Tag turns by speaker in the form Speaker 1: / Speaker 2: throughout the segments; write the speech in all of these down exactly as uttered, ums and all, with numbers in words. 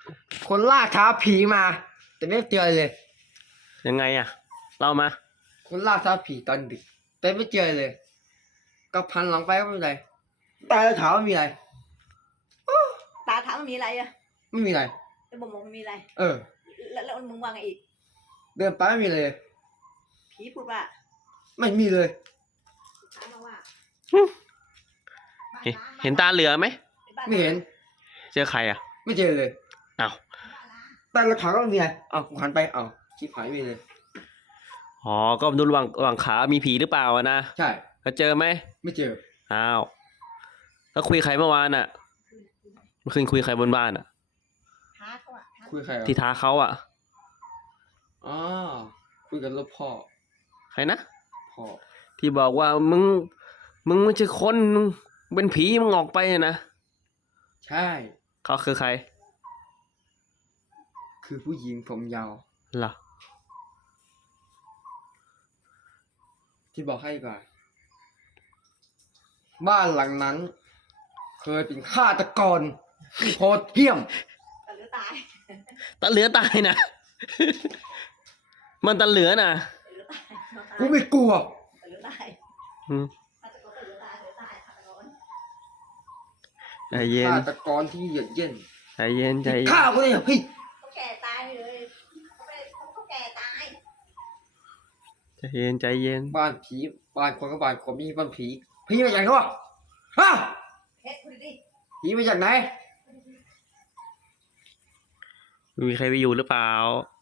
Speaker 1: คนล่าท้าผีมา แต่ไม่เจอเลย
Speaker 2: ยังไงอ่ะเล่ามา
Speaker 1: คนล่าท้าผีตอนดึก แต่ไม่เจอเลย ก็พันหลังไปก็ไม่มีอะไรแต่เราถามว่ามีอะไร
Speaker 3: ตาถามมันมีอะไรอะ
Speaker 1: ไม่มีอะไร
Speaker 3: แล้วบอกมันมีอะไร
Speaker 1: เออ
Speaker 3: แล้วแล้วมึงว่าไงอีก
Speaker 1: เดินไปไม่มีเลย
Speaker 3: ผีพูดว่า
Speaker 1: ไม่มีเลย
Speaker 3: ถามมาว่า
Speaker 2: เห็นเห็นตาเหลือไหม
Speaker 1: ไม่เห็น
Speaker 2: เจอใครอ่ะ
Speaker 1: ไม่เจอเลย
Speaker 2: อ้าว
Speaker 1: แต่เราถามว่ามีอะไรอ้าวกูหันไปอ้าวชิบหายไม่มีเลย
Speaker 2: อ๋อก็ดูระหว่างระหว่างขามีผีหรือเปล่าอะนะ
Speaker 1: ใช่
Speaker 2: แล้วเจอไหม
Speaker 1: ไม่เจอ
Speaker 2: อ้าวแล้วคุยใครเมื่อวานอ่ะเมื่อคืนคุยใครบนบ้านอ่ะ
Speaker 3: ท้าเขาอะท้า
Speaker 1: คุยใครอ่ะ
Speaker 2: ที่ท้าเขาอ่ะ
Speaker 1: อ๋อคุยกันแล้วพ่อ
Speaker 2: ใครนะ
Speaker 1: พ่อ
Speaker 2: ที่บอกว่ามึงมึงไม่ใช่คนมึงเป็นผีมึงออกไปนะ
Speaker 1: ใช่
Speaker 2: เขาคือใคร
Speaker 1: คือผู้หญิงผมยาว
Speaker 2: ล่ะ
Speaker 1: ที่บอกให้ก่อนบ้านหลังนั้น เคยเป็นฆาตกรที่โหดเหี้ยม
Speaker 3: ตาหรือตาย
Speaker 2: ตาเหลือตายนะ มันตาเหลือนะ
Speaker 3: ตาหรือตาย
Speaker 1: กูไม่กลัว
Speaker 3: ตาหรือตาย
Speaker 2: อืม
Speaker 3: ฆาตกรตาหรือตายตาหรือตายฆาตกร
Speaker 2: ใจเย็น
Speaker 1: ฆาตกรที่เยือกเย็น
Speaker 2: ใจเย็นใจ
Speaker 1: ที่
Speaker 2: เย็น
Speaker 1: ฆ่ากูเลยเฮ้ย
Speaker 3: เขาแก่ตายเลยเขาไม่เขาเขาแก่ตาย
Speaker 2: ใจเย็นใจเย็น
Speaker 1: บ้านผีบ้านคนก็บ้านคนมีบ้านผีผีมาจากไหนวะฮะ
Speaker 3: เฮ็ดคุณดิ
Speaker 1: ผีมาจากไหน
Speaker 2: มีใครไปอยู่หรือเปล่า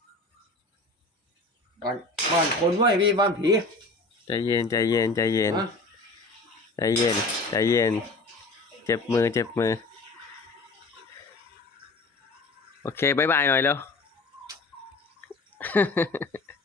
Speaker 1: บ้านบ้านคนไว้ยพี่บ้านผี
Speaker 2: ใจเย็นใจเย็นใจเย็น
Speaker 1: ฮะ
Speaker 2: ใจเย็นใจเย็น เจ็บมือเจ็บมือ โอเคบายบายหน่อยเร็ว